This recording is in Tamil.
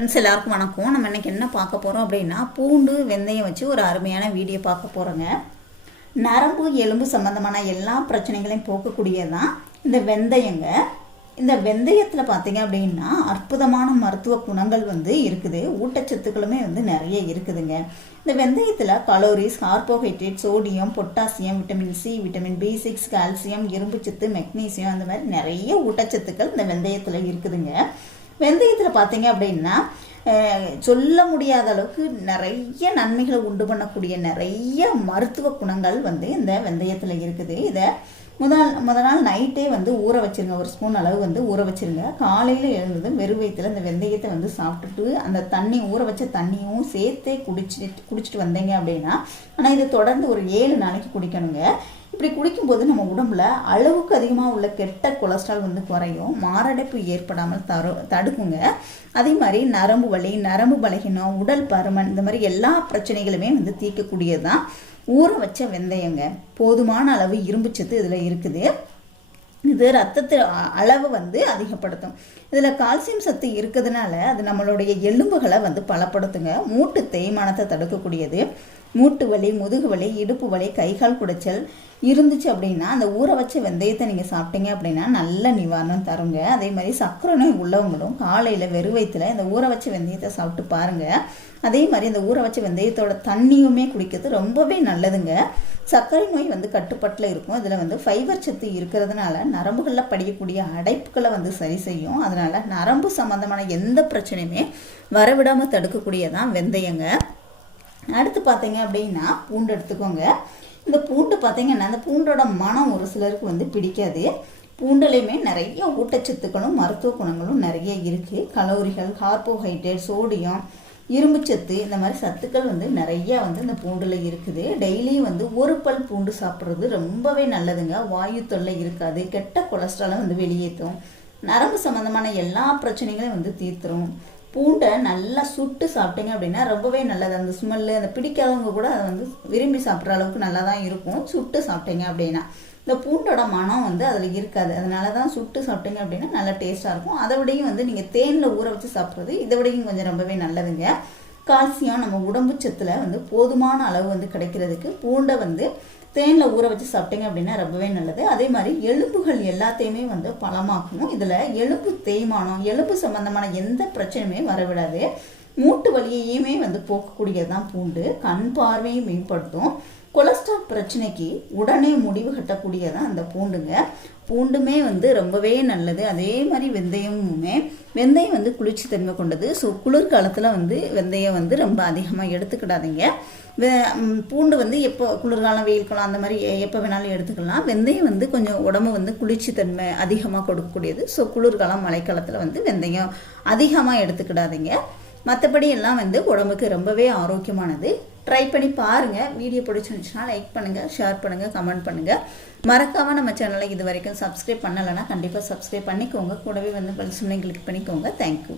ஃப்ரெண்ட்ஸ் எல்லாருக்கும் வணக்கம். நம்ம இன்றைக்கி என்ன பார்க்க போகிறோம் அப்படின்னா பூண்டு வெந்தயம் வச்சு ஒரு அருமையான வீடியோ பார்க்க போகிறோங்க நரம்பு எலும்பு சம்மந்தமான எல்லா பிரச்சனைகளையும் போக்கக்கூடியது தான் இந்த வெந்தயங்க. இந்த வெந்தயத்தில் பார்த்தீங்க அப்படின்னா அற்புதமான மருத்துவ குணங்கள் வந்து இருக்குது. ஊட்டச்சத்துக்களுமே வந்து நிறைய இருக்குதுங்க. இந்த வெந்தயத்தில் calories carbohydrate sodium potassium vitamin C vitamin B six calcium இரும்புச்சத்து மெக்னீசியம் அந்த மாதிரி நிறைய ஊட்டச்சத்துக்கள் இந்த வெந்தயத்தில் இருக்குதுங்க. வெந்தயத்தில் பார்த்தீங்க அப்படின்னா சொல்ல முடியாத அளவுக்கு நிறைய நன்மைகளை உண்டு பண்ணக்கூடிய நிறைய மருத்துவ குணங்கள் வந்து இந்த வெந்தயத்தில் இருக்குது. இதை முதல் முத நாள் நைட்டே வந்து ஊற வச்சுருங்க. ஒரு ஸ்பூன் அளவு வந்து ஊற வச்சிருங்க. காலையில் எழுந்ததும் வெறும் வயிற்றுல அந்த வெந்தயத்தை வந்து சாப்பிட்டுட்டு அந்த தண்ணி ஊற வச்ச தண்ணியும் சேர்த்தே குடிச்சிட்டு குடிச்சிட்டு வந்தீங்க அப்படின்னா ஆனால் இதை தொடர்ந்து ஒரு ஏழு நாளைக்கு குடிக்கணுங்க. இப்படி குடிக்கும்போது நம்ம உடம்புல அளவுக்கு அதிகமாக உள்ள கெட்ட கொலஸ்ட்ரால் வந்து குறையும் மாரடைப்பு ஏற்படாமல் தரு தடுக்குங்க. அதே மாதிரி நரம்பு வலி நரம்பு பலகீனம் உடல் பருமன் இந்த மாதிரி எல்லா பிரச்சனைகளுமே வந்து தீர்க்கக்கூடியது தான் ஊற வச்ச வெந்தயங்க. போதுமான அளவு இரும்புச்சத்து இதில் இருக்குது. இது ரத்தத்து அ- அளவு வந்து அதிகப்படுத்தும். இதில் கால்சியம் சத்து இருக்கிறதுனால அது நம்மளுடைய எலும்புகளை வந்து பலப்படுத்துங்க. மூட்டு தேய்மானத்தை தடுக்கக்கூடியது. மூட்டு வலி முதுகு வலி இடுப்பு வலி கைகால் குடைச்சல் இருந்துச்சு அப்படின்னா அந்த ஊற வச்ச வெந்தயத்தை நீங்கள் சாப்பிட்டீங்க அப்படின்னா நல்ல நிவாரணம் தருங்க. அதே மாதிரி சர்க்கரை நோய் உள்ளவங்களும் காலையில் வெறும் வயிற்றுல இந்த ஊற வச்ச வெந்தயத்தை சாப்பிட்டு பாருங்கள் அதே மாதிரி இந்த ஊற வச்ச வெந்தயத்தோட தண்ணியுமே குடிக்கிறது ரொம்பவே நல்லதுங்க. சர்க்கரை நோய் வந்து கட்டுப்பாட்டில் இருக்கும். இதில் வந்து ஃபைபர் சத்து இருக்கிறதுனால நரம்புகளில் படியக்கூடிய அடைப்புகளை வந்து சரி செய்யும். அதனால் நரம்பு சம்மந்தமான எந்த பிரச்சனையுமே வரவிடாமல் தடுக்கக்கூடியதான் வெந்தயங்க. அடுத்து பார்த்தீங்க அப்படின்னா பூண்டு எடுத்துக்கோங்க. இந்த பூண்டு பார்த்தீங்கன்னா அந்த பூண்டோட மனம் ஒரு சிலருக்கு வந்து பிடிக்காது. பூண்டுலையுமே நிறைய ஊட்டச்சத்துக்களும் மருத்துவ குணங்களும் நிறைய இருக்குது கலோரிகள் கார்போஹைட்ரேட் சோடியம் இரும்புச்சத்து இந்த மாதிரி சத்துக்கள் வந்து நிறையா வந்து இந்த பூண்டில் இருக்குது. டெய்லியும் வந்து ஒரு பல் பூண்டு சாப்பிட்றது ரொம்பவே நல்லதுங்க. வாயு தொல்லை இருக்காது. கெட்ட கொலஸ்ட்ராலை வந்து வெளியேற்றும். நரம்பு சம்மந்தமான எல்லா பிரச்சனைகளையும் வந்து தீர்த்துரும். பூண்டை நல்லா சுட்டு சாப்பிட்டீங்க அப்படின்னா ரொம்பவே நல்லது. அந்த ஸ்மெல்லு அந்த பிடிக்காதவங்க கூட அதை வந்து விரும்பி சாப்பிட்ற அளவுக்கு நல்லா தான் இருக்கும். சுட்டு சாப்பிட்டீங்க அப்படின்னா. இந்த பூண்டோட மனம் வந்து அதில் இருக்காது. அதனால தான் சுட்டு சாப்பிட்டீங்க அப்படின்னா நல்லா டேஸ்ட்டாக இருக்கும். அதை விடையும் வந்து நீங்கள் தேனில் ஊற வச்சு சாப்பிட்றது இதை விடையும் கொஞ்சம் ரொம்பவே நல்லதுங்க. கால்சியம் நம்ம உடம்பு சத்தில் வந்து போதுமான அளவு வந்து கிடைக்கிறதுக்கு பூண்டை வந்து தேனில் ஊற வச்சு சாப்பிட்டீங்க அப்படின்னா ரொம்பவே நல்லது. அதே மாதிரி எலும்புகள் எல்லாத்தையுமே வந்து பலமாக்கும் இதில் எலும்பு தேய்மானம் எலும்பு சம்பந்தமான எந்த பிரச்சனையுமே வரவிடாது. மூட்டு வலியையுமே வந்து போக்கக்கூடியது தான் பூண்டு. கண் பார்வையை மேம்படுத்தும். பிரச்சனைக்கு உடனே முடிவு கட்டக்கூடியதான் அந்த பூண்டுங்க. பூண்டுமே வந்து ரொம்பவே நல்லது. அதே மாதிரி வெந்தயமுமே வெந்தயம் வந்து குளிர்ச்சி தன்மை கொண்டது. ஸோ குளிர்காலத்தில் வந்து வெந்தயம் வந்து ரொம்ப அதிகமாக எடுத்துக்கிடாதீங்க. பூண்டு வந்து எப்போ குளிர்காலம் வெயில் காலம் அந்த மாதிரி எப்போ வேணாலும் எடுத்துக்கலாம். வெந்தயம் வந்து கொஞ்சம் உடம்பு வந்து குளிர்ச்சி தன்மை அதிகமாக கொடுக்கக்கூடியது. ஸோ குளிர்காலம் மழைக்காலத்தில் வந்து வெந்தயம் அதிகமாக எடுத்துக்கிடாதீங்க. மற்றபடி எல்லாம் வந்து உடம்புக்கு ரொம்பவே ஆரோக்கியமானது. ட்ரை பண்ணி பாருங்கள் வீடியோ பிடிச்சிருந்துச்சுன்னா லைக் பண்ணுங்கள் ஷேர் பண்ணுங்கள் கமெண்ட் பண்ணுங்கள் மறக்காமல் நம்ம சேனலை இது வரைக்கும் சப்ஸ்கிரைப் பண்ணலைன்னா கண்டிப்பாக சப்ஸ்கிரைப் பண்ணிக்கோங்க. கூடவே வந்து பெல் சிம்லையும் கிளிக் பண்ணிக்கோங்க. Thank you